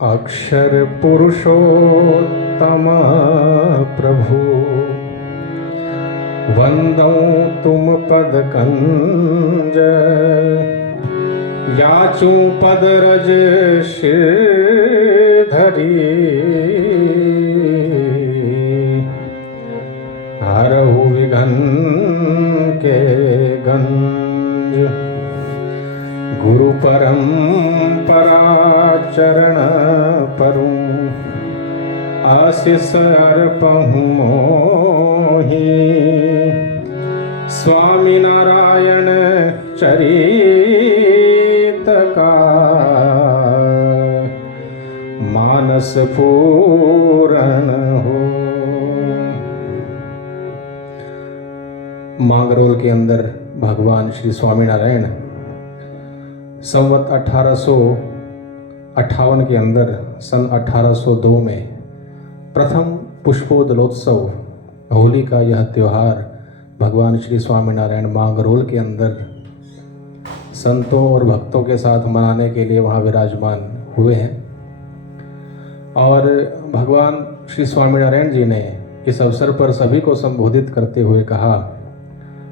अक्षर पुरुषोत्तम प्रभु वंदौ तुम पद कंज याचू पद रज श्रीधरी हरहु विघन के गंज गुरु परंपरा चरण परूं आशीष अर्पहु मोहि स्वामी नारायण चरित का मानस पूर्ण हो। मांगरोल के अंदर भगवान श्री स्वामीनारायण संवत 1858 के अंदर सन 1802 में प्रथम पुष्पोदलोत्सव होली का यह त्यौहार भगवान श्री स्वामीनारायण मांगरोल के अंदर संतों और भक्तों के साथ मनाने के लिए वहाँ विराजमान हुए हैं। और भगवान श्री स्वामीनारायण जी ने इस अवसर पर सभी को संबोधित करते हुए कहा,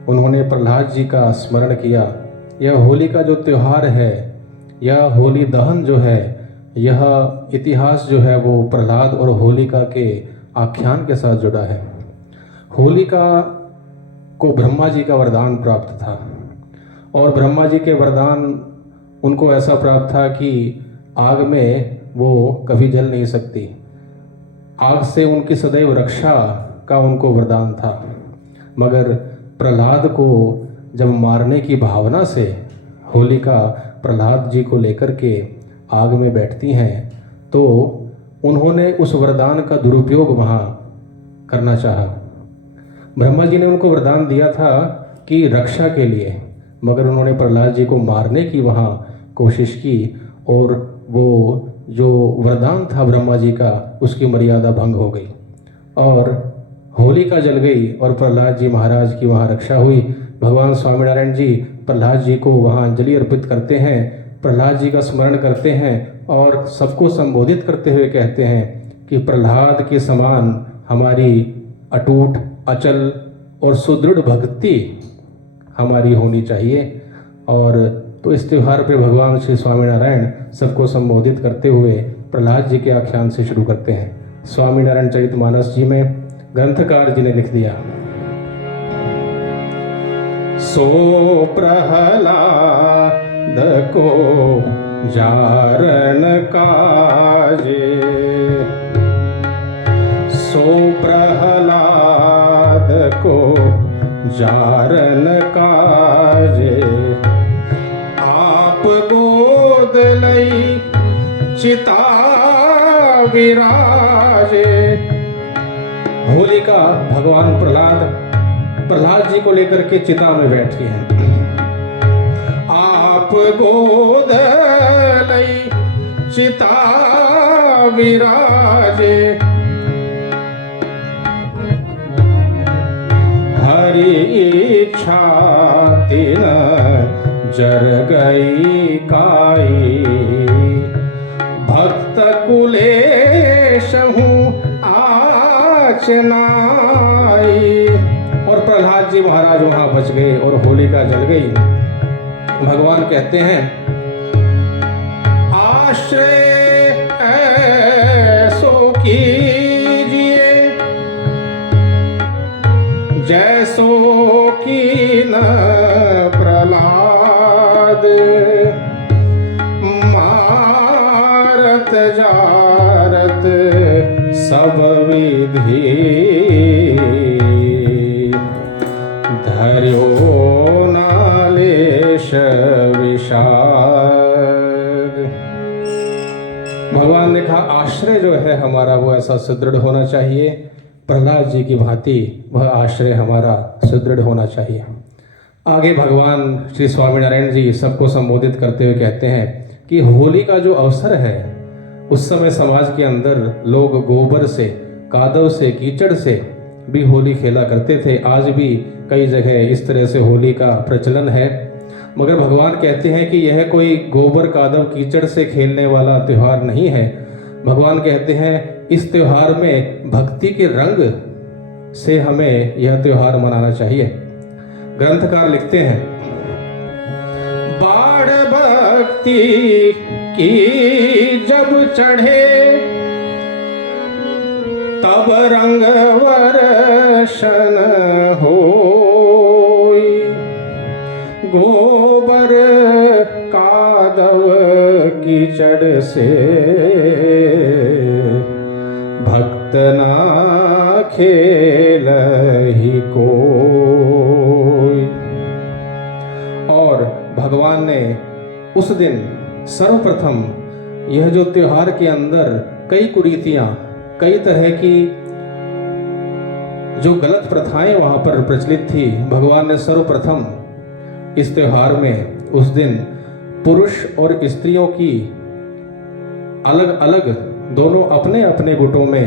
उन्होंने प्रहलाद जी का स्मरण किया। यह होली का जो त्यौहार है, यह होली दहन जो है, यह इतिहास जो है वो प्रहलाद और होलिका के आख्यान के साथ जुड़ा है। होलिका को ब्रह्मा जी का वरदान प्राप्त था और ब्रह्मा जी के वरदान उनको ऐसा प्राप्त था कि आग में वो कभी जल नहीं सकती। आग से उनकी सदैव रक्षा का उनको वरदान था। मगर प्रहलाद को जब मारने की भावना से होलिका प्रहलाद जी को लेकर के आग में बैठती हैं तो उन्होंने उस वरदान का दुरुपयोग वहाँ करना चाहा। ब्रह्मा जी ने उनको वरदान दिया था कि रक्षा के लिए, मगर उन्होंने प्रहलाद जी को मारने की वहाँ कोशिश की और वो जो वरदान था ब्रह्मा जी का उसकी मर्यादा भंग हो गई और होलिका जल गई और प्रहलाद जी महाराज की वहाँ रक्षा हुई। भगवान स्वामीनारायण जी प्रहलाद जी को वहाँ अंजलि अर्पित करते हैं, प्रहलाद जी का स्मरण करते हैं और सबको संबोधित करते हुए कहते हैं कि प्रहलाद के समान हमारी अटूट अचल और सुदृढ़ भक्ति हमारी होनी चाहिए। और तो इस त्यौहार पे भगवान श्री स्वामीनारायण सबको संबोधित करते हुए प्रहलाद जी के आख्यान से शुरू करते हैं। स्वामीनारायण चरितमानस जी में ग्रंथकार जी ने लिख दिया, सो प्रहलाद को जारण काजे, सो प्रहलाद को जारण काजे, आप गोद लई चिता विराजे। होलिका भगवान प्रहलाद जी को लेकर के चिता में बैठी हैं। आप गोद लई चिता विराजे, हरि इच्छा तिन जर गई काई, भक्त कुलेश हूँ आचनाई। और प्रहलाद जी महाराज वहां बच गए और होलिका जल गई। भगवान कहते हैं, आश्रय ऐसो कीजिए जैसो कीन प्रहलाद, मारत जारत सब विधि धर्यो नालेश विषाद। भगवान ने कहा आश्रय जो है हमारा वो ऐसा सुदृढ़ होना चाहिए, प्रहलाद जी की भांति वह आश्रय हमारा सुदृढ़ होना चाहिए। आगे भगवान श्री स्वामीनारायण जी सबको संबोधित करते हुए कहते हैं कि होली का जो अवसर है उस समय समाज के अंदर लोग गोबर से, कादव से, कीचड़ से भी होली खेला करते थे। आज भी कई जगह इस तरह से होली का प्रचलन है। मगर भगवान कहते हैं कि यह कोई गोबर कादव कीचड़ से खेलने वाला त्यौहार नहीं है, भगवान कहते हैं इस त्योहार में भक्ति के रंग से हमें यह त्योहार मनाना चाहिए। ग्रंथकार लिखते हैं, बाण भक्ति की जब चढ़े तब रंग वर्षण होई, गोबर कादव कीचड़ से भक्त ना खेलहि कोई। और भगवान ने उस दिन सर्वप्रथम यह जो त्योहार के अंदर कई कुरीतियां, कई तरह की जो गलत प्रथाएं वहां पर प्रचलित थी, भगवान ने सर्वप्रथम इस त्योहार में उस दिन पुरुष और स्त्रियों की अलग अलग, दोनों अपने अपने गुटों में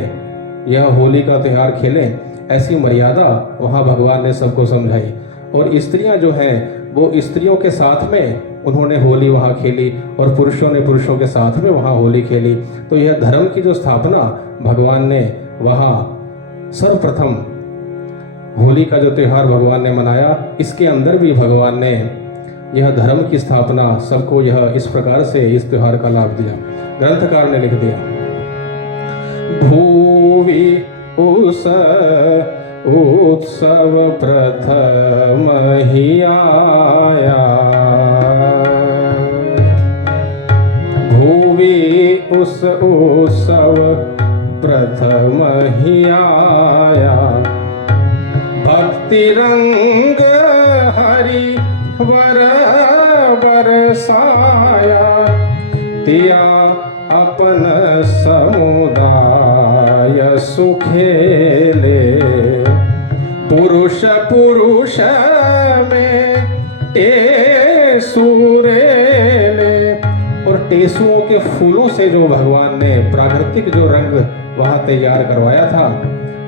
यह होली का त्योहार खेलें, ऐसी मर्यादा वहाँ भगवान ने सबको समझाई। और स्त्रियां जो हैं वो स्त्रियों के साथ में उन्होंने होली वहाँ खेली और पुरुषों ने पुरुषों के साथ में वहाँ होली खेली। तो यह धर्म की जो स्थापना भगवान ने वहाँ सर्वप्रथम होली का जो त्योहार भगवान ने मनाया, इसके अंदर भी भगवान ने यह धर्म की स्थापना सबको यह इस प्रकार से इस त्योहार का लाभ दिया। ग्रंथकार ने लिख दिया, भूवि उस उत्सव प्रथम ही आया, भूवि उस उत्सव प्रथम ही आया, भक्ति रंग हरि वर बरसाया, तिया अपन समुदाय सुखेले, पुरुष पुरुष में टेसुरेले। और टेसुओं के फूलों से जो भगवान ने प्राकृतिक जो रंग वहां तैयार करवाया था,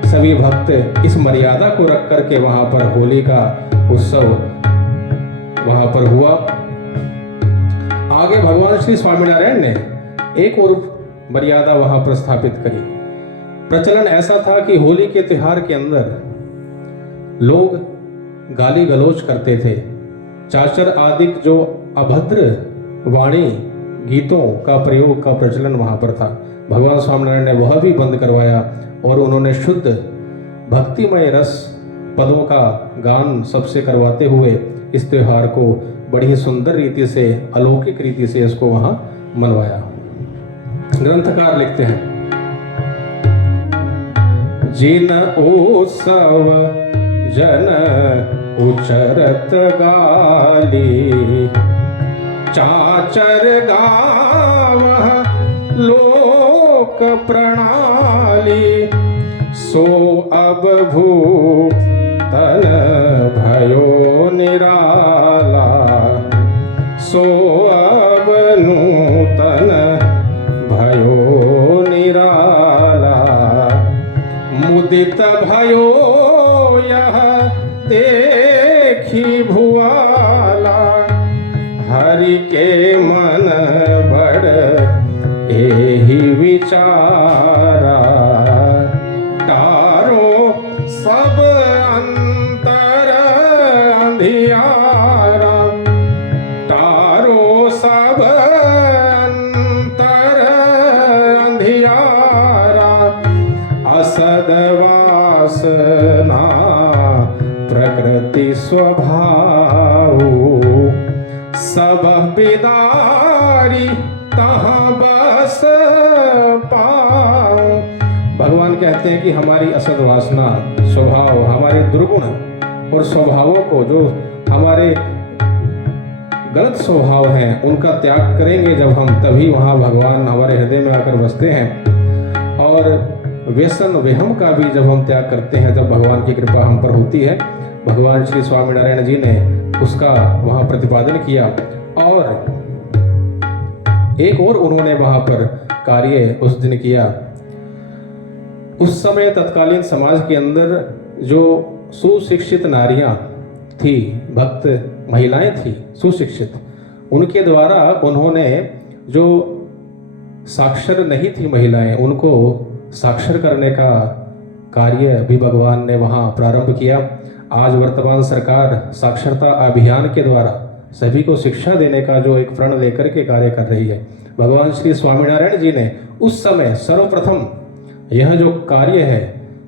सभी भक्त इस मर्यादा को रख करके वहां पर होली का उत्सव वहां पर हुआ। आगे भगवान श्री स्वामीनारायण ने एक और मर्यादा वहां पर स्थापित करी। प्रचलन ऐसा था कि होली के त्योहार के अंदर लोग गाली गलौज करते थे, चाचर आदि जो अभद्र वाणी गीतों का प्रयोग का प्रचलन वहां पर था। भगवान स्वामीनारायण ने वह भी बंद करवाया और उन्होंने शुद्ध भक्तिमय रस पदों का गान सबसे करवाते हुए इस त्योहार को बड़ी ही सुंदर रीति से, अलौकिक रीति से इसको वहां मनवाया। ग्रंथकार लिखते हैं, जिन उत्सव जन उचरत गाली, चाचर गावह लोक प्रणाली, सो अब भूतन भयो निराला, सो अब नूतन भयो निराला, मुदित भयो यह देखी भुआला, हरि के मन बड़ एहि विचारा, तारो सब अंतर अंधियारा, तारो सब अंतर अंधियारा, असद वासना प्रकृति स्वभाव, सब बिदारी तहाँ बस पाऊं। भगवान कहते हैं कि हमारी असद वासना, स्वभाव, हमारे दुर्गुण और स्वभावों को, जो हमारे गलत स्वभाव हैं, उनका त्याग करेंगे जब हम, तभी वहाँ भगवान हमारे हृदय में आकर बसते हैं। और व्यसन वेहम का भी जब हम त्याग करते हैं, जब भगवान की कृपा हम पर होती है। भगवान श्री स्वामीनारायण जी ने उसका वहाँ प्रतिपादन किया और एक और उन्होंने वहाँ पर कार्य उस दिन किया। उस समय तत्कालीन समाज के अंदर जो सुशिक्षित नारियां थी, भक्त महिलाएं थी सुशिक्षित, उनके द्वारा उन्होंने जो साक्षर नहीं थी महिलाएं, उनको साक्षर करने का कार्य भी भगवान ने वहाँ प्रारंभ किया। आज वर्तमान सरकार साक्षरता अभियान के द्वारा सभी को शिक्षा देने का जो एक प्रण लेकर के कार्य कर रही है। भगवान श्री स्वामीनारायण जी ने उस समय सर्वप्रथम यह जो कार्य है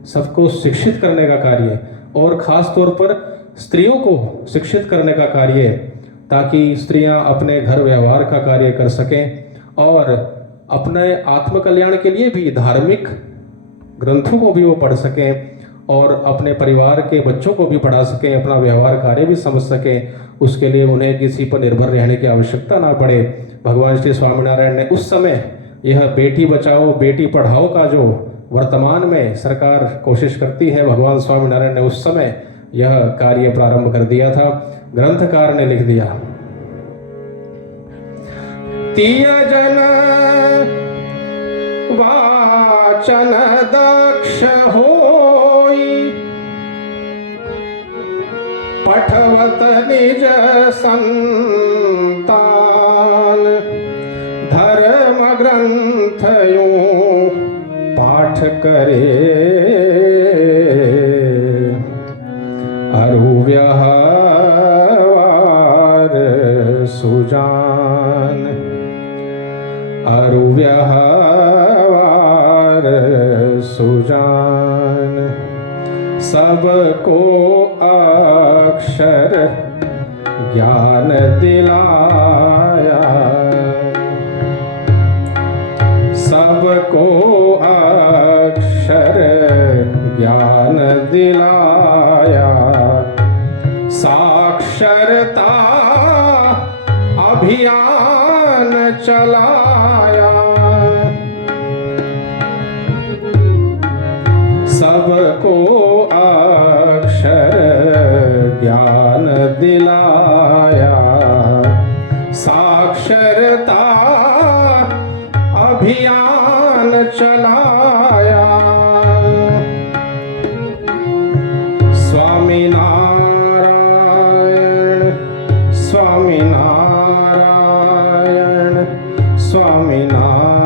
सबको शिक्षित करने का कार्य और ख़ास तौर पर स्त्रियों को शिक्षित करने का कार्य, ताकि स्त्रियां अपने घर व्यवहार का कार्य कर सकें और अपने आत्मकल्याण के लिए भी धार्मिक ग्रंथों को भी वो पढ़ सकें और अपने परिवार के बच्चों को भी पढ़ा सकें, अपना व्यवहार कार्य भी समझ सकें। उसके लिए उन्हें किसी पर निर्भर रहने की आवश्यकता ना पड़े। भगवान श्री स्वामीनारायण ने उस समय यह बेटी बचाओ बेटी पढ़ाओ का जो वर्तमान में सरकार कोशिश करती है, भगवान स्वामीनारायण ने उस समय यह कार्य प्रारंभ कर दिया था। ग्रंथकार ने लिख दिया, तीयजन वाचन दक्ष होई, पठवत निज संतान, धर्म ग्रंथ यूं पाठ करे, अरु व्यवहार सुजान, अरु व्यवहार सुजान, सबको अक्षर ज्ञान दिलाया, सबको अक्षर ज्ञान दिलाया, साक्षरता अभियान चलाया, सबको अक्षर ज्ञान दिलाया, साक्षरता अभियान चलाया। स्वामीनारायण स्वामीनारायण स्वामीनारायण।